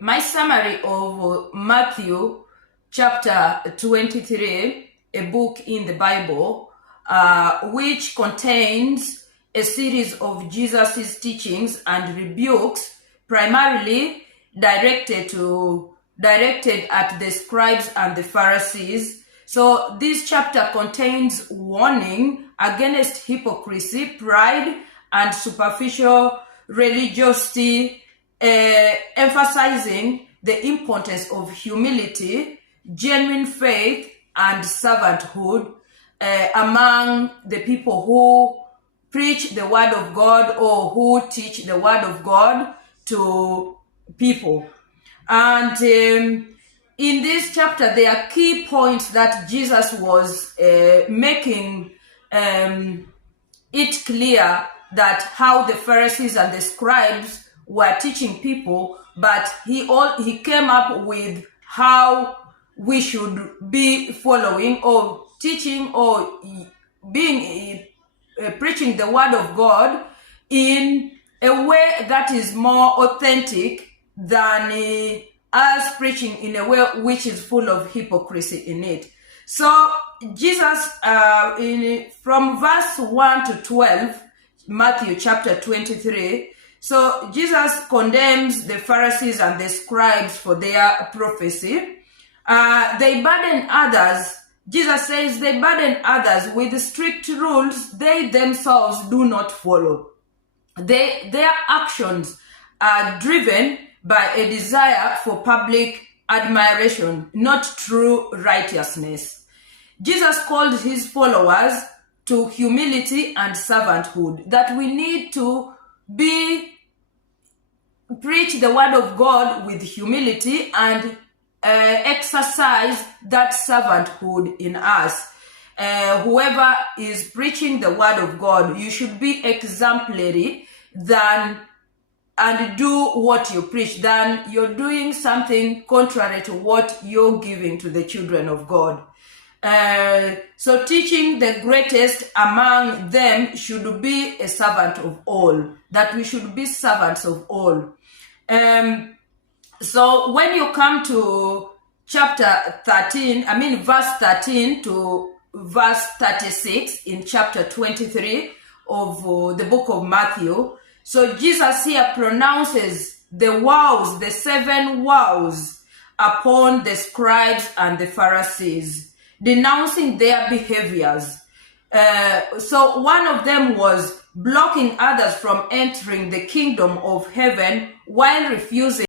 my summary of Matthew chapter 23, a book in the Bible, which contains a series of Jesus's teachings and rebukes, primarily directed at the scribes and the Pharisees. So this chapter contains warning against hypocrisy, pride, and superficial religiosity, emphasizing the importance of humility, genuine faith, and servanthood among the people who preach the word of God or who teach the word of God to people. And in this chapter, there are key points that Jesus was making it clear that how the Pharisees and the scribes were teaching people, but he came up with how we should be following or teaching or being preaching the word of God in a way that is more authentic than us preaching in a way which is full of hypocrisy in it. So Jesus, from verse 1 to 12, Matthew chapter 23, so Jesus condemns the Pharisees and the scribes for their prophecy. They burden others. Jesus says they burden others with strict rules they themselves do not follow. Their actions are driven by a desire for public admiration, not true righteousness. Jesus called his followers to humility and servanthood, that we need to preach the word of God with humility and exercise that servanthood in us. Whoever is preaching the word of God, you should be exemplary and do what you preach, than you're doing something contrary to what you're giving to the children of God. So teaching the greatest among them should be a servant of all, that we should be servants of all. So when you come to chapter 13, verse 13 to verse 36 in chapter 23 of the book of Matthew, so Jesus here pronounces the woes, the 7 woes upon the scribes and the Pharisees, denouncing their behaviors. So one of them was blocking others from entering the kingdom of heaven while refusing